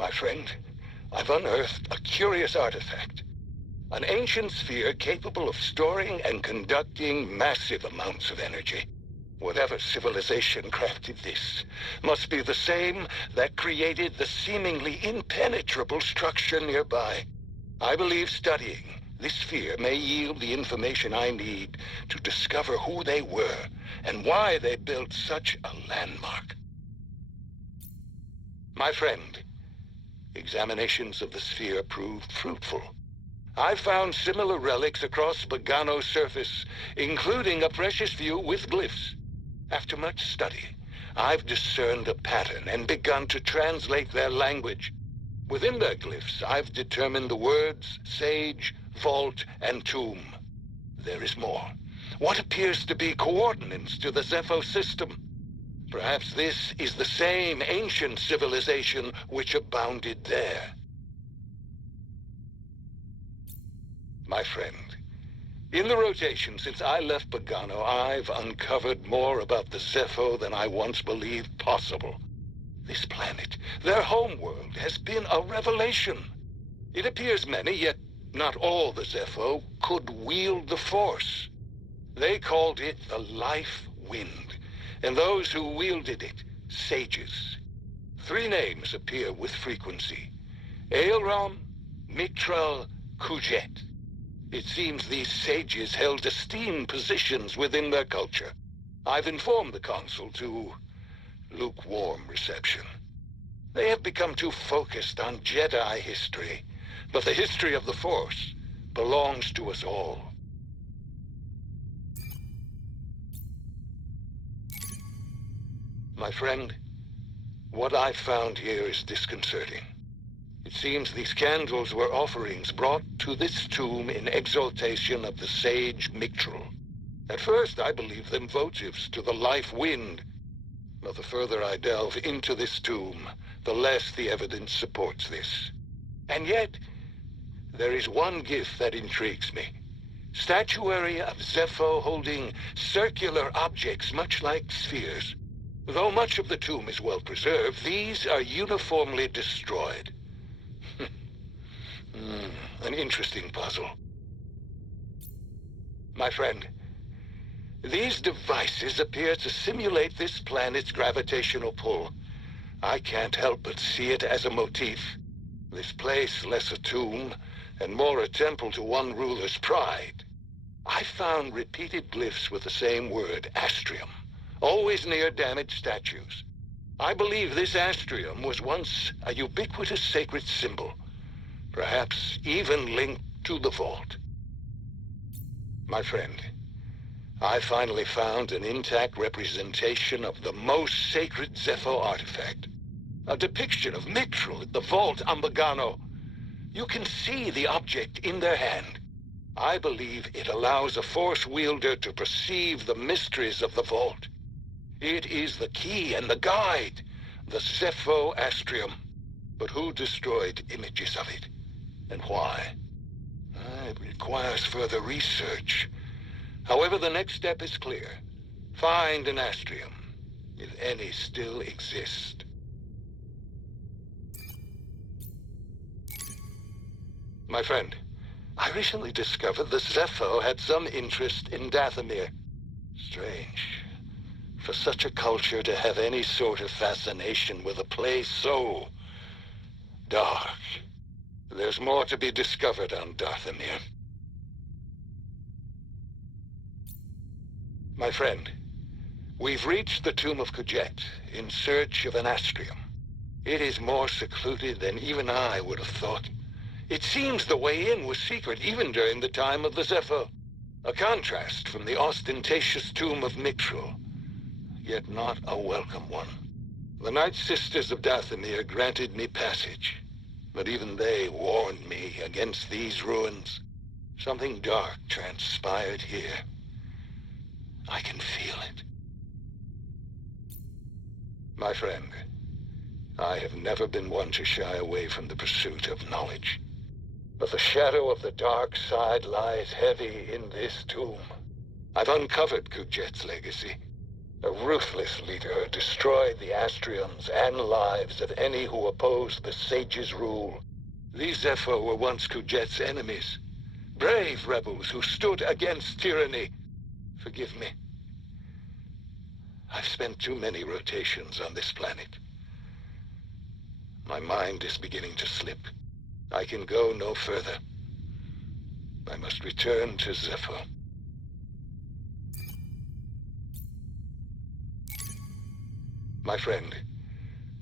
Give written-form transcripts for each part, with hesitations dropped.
My friend, I've unearthed a curious artifact. An ancient sphere capable of storing and conducting massive amounts of energy. Whatever civilization crafted this must be the same that created the seemingly impenetrable structure nearby. I believe studying this sphere may yield the information I need to discover who they were and why they built such a landmark. My friend, examinations of the sphere proved fruitful. I found similar relics across Bogano's surface, including a precious few with glyphs. After much study, I've discerned a pattern and begun to translate their language. Within their glyphs, I've determined the words sage, vault, and tomb. There is more. What appears to be coordinates to the Zepho system. Perhaps this is the same ancient civilization which abounded there. My friend, in the rotation since I left Bogano, I've uncovered more about the Zepho than I once believed possible. This planet, their homeworld, has been a revelation. It appears many, yet not all the Zepho, could wield the Force. They called it the Life Wind, and those who wielded it, sages. 3 names appear with frequency: Aelram, Mitral, Kujet. It seems these sages held esteemed positions within their culture. I've informed the Council to lukewarm reception. They have become too focused on Jedi history, but the history of the Force belongs to us all. My friend, what I've found here is disconcerting. It seems these candles were offerings brought to this tomb in exaltation of the sage Mictral. At first, I believed them votives to the life wind. But the further I delve into this tomb, the less the evidence supports this. And yet, there is one gift that intrigues me. Statuary of Zepho holding circular objects much like spheres. Though much of the tomb is well preserved, these are uniformly destroyed. An interesting puzzle. My friend, these devices appear to simulate this planet's gravitational pull. I can't help but see it as a motif. This place less a tomb, and more a temple to one ruler's pride. I found repeated glyphs with the same word, astrium, always near damaged statues. I believe this astrium was once a ubiquitous sacred symbol, perhaps even linked to the vault. My friend, I finally found an intact representation of the most sacred Zepho artifact. A depiction of Mictral at the vault on Bogano. You can see the object in their hand. I believe it allows a Force wielder to perceive the mysteries of the vault. It is the key and the guide, the Zepho Astrium. But who destroyed images of it? And why? It requires further research. However, the next step is clear. Find an astrium, if any still exist. My friend, I recently discovered the Zepho had some interest in Dathomir. Strange. For such a culture to have any sort of fascination with a place so dark. There's more to be discovered on Dathomir. My friend, we've reached the tomb of Kujet in search of an astrium. It is more secluded than even I would have thought. It seems the way in was secret even during the time of the Zepho. A contrast from the ostentatious tomb of Mictral, yet not a welcome one. The Night Sisters of Dathomir granted me passage, but even they warned me against these ruins. Something dark transpired here. I can feel it. My friend, I have never been one to shy away from the pursuit of knowledge. But the shadow of the dark side lies heavy in this tomb. I've uncovered Kujet's legacy. A ruthless leader destroyed the Astriums and lives of any who opposed the Sage's rule. These Zepho were once Kujet's enemies. Brave rebels who stood against tyranny. Forgive me. I've spent too many rotations on this planet. My mind is beginning to slip. I can go no further. I must return to Zepho. My friend,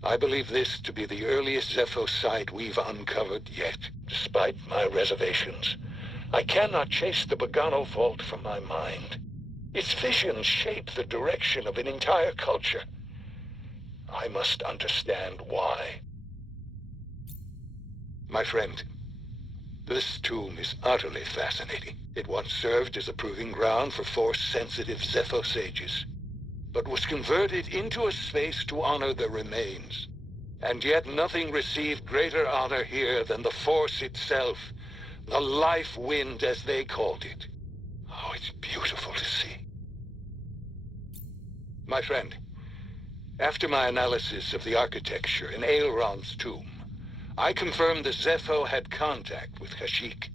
I believe this to be the earliest Zepho site we've uncovered yet, despite my reservations. I cannot chase the Bogano Vault from my mind. Its visions shape the direction of an entire culture. I must understand why. My friend, this tomb is utterly fascinating. It once served as a proving ground for Force-sensitive Zepho sages, but was converted into a space to honor their remains. And yet nothing received greater honor here than the Force itself, the life wind as they called it. Oh, it's beautiful to see. My friend, after my analysis of the architecture in Aelron's tomb, I confirmed the Zepho had contact with Kashyyyk.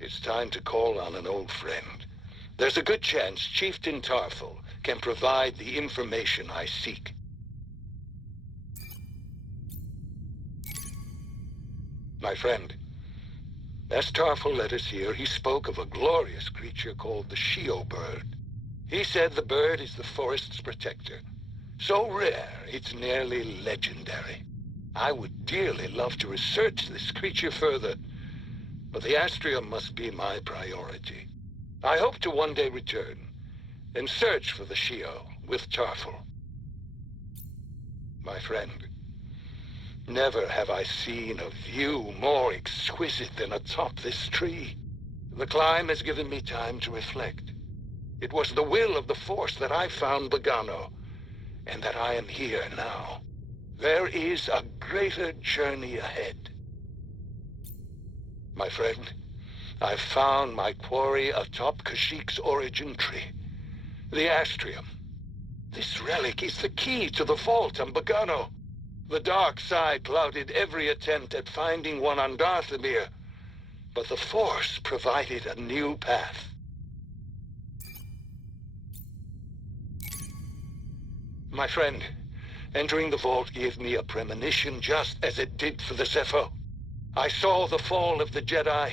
It's time to call on an old friend. There's a good chance Chieftain Tarful can provide the information I seek. My friend, as Tarful led us here, he spoke of a glorious creature called the Shio bird. He said the bird is the forest's protector. So rare, it's nearly legendary. I would dearly love to research this creature further, but the Astrium must be my priority. I hope to one day return and search for the Shio with Tarful. My friend, never have I seen a view more exquisite than atop this tree. The climb has given me time to reflect. It was the will of the Force that I found Bogano, and that I am here now. There is a greater journey ahead. My friend, I've found my quarry atop Kashyyyk's origin tree, the Astrium. This relic is the key to the vault on Bogano. The dark side clouded every attempt at finding one on Darthamir, but the Force provided a new path. My friend, entering the vault gave me a premonition just as it did for the Zepho. I saw the fall of the Jedi,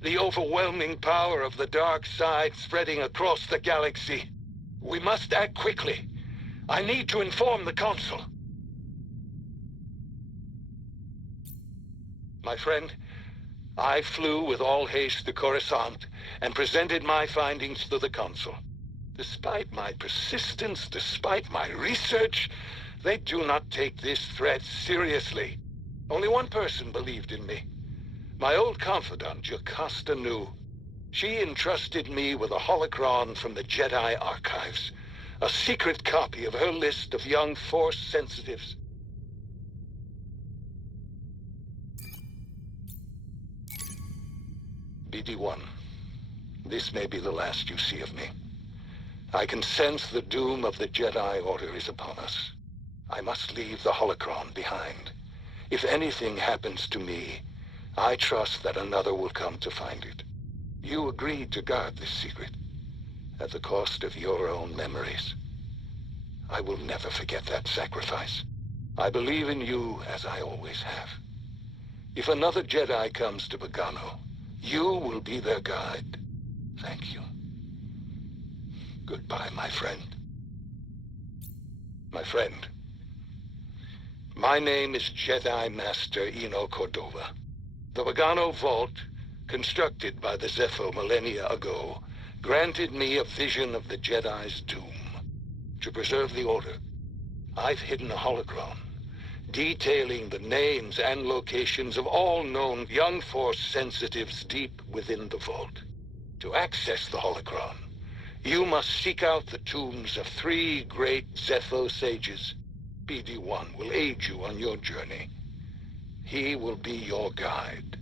the overwhelming power of the dark side spreading across the galaxy. We must act quickly. I need to inform the Council. My friend, I flew with all haste to Coruscant and presented my findings to the Council. Despite my persistence, despite my research, they do not take this threat seriously. Only one person believed in me. My old confidant, Jocasta Nu. She entrusted me with a holocron from the Jedi archives, a secret copy of her list of young Force sensitives. BD-1, this may be the last you see of me. I can sense the doom of the Jedi Order is upon us. I must leave the holocron behind. If anything happens to me, I trust that another will come to find it. You agreed to guard this secret, at the cost of your own memories. I will never forget that sacrifice. I believe in you as I always have. If another Jedi comes to Bogano, you will be their guide. Thank you. Goodbye, my friend. My friend, my name is Jedi Master Eno Cordova. The Bogano Vault, constructed by the Zepho millennia ago, granted me a vision of the Jedi's doom. To preserve the Order, I've hidden a holocron, detailing the names and locations of all known young Force sensitives deep within the vault. To access the holocron, you must seek out the tombs of 3 great Zepho sages. BD-1 will aid you on your journey. He will be your guide.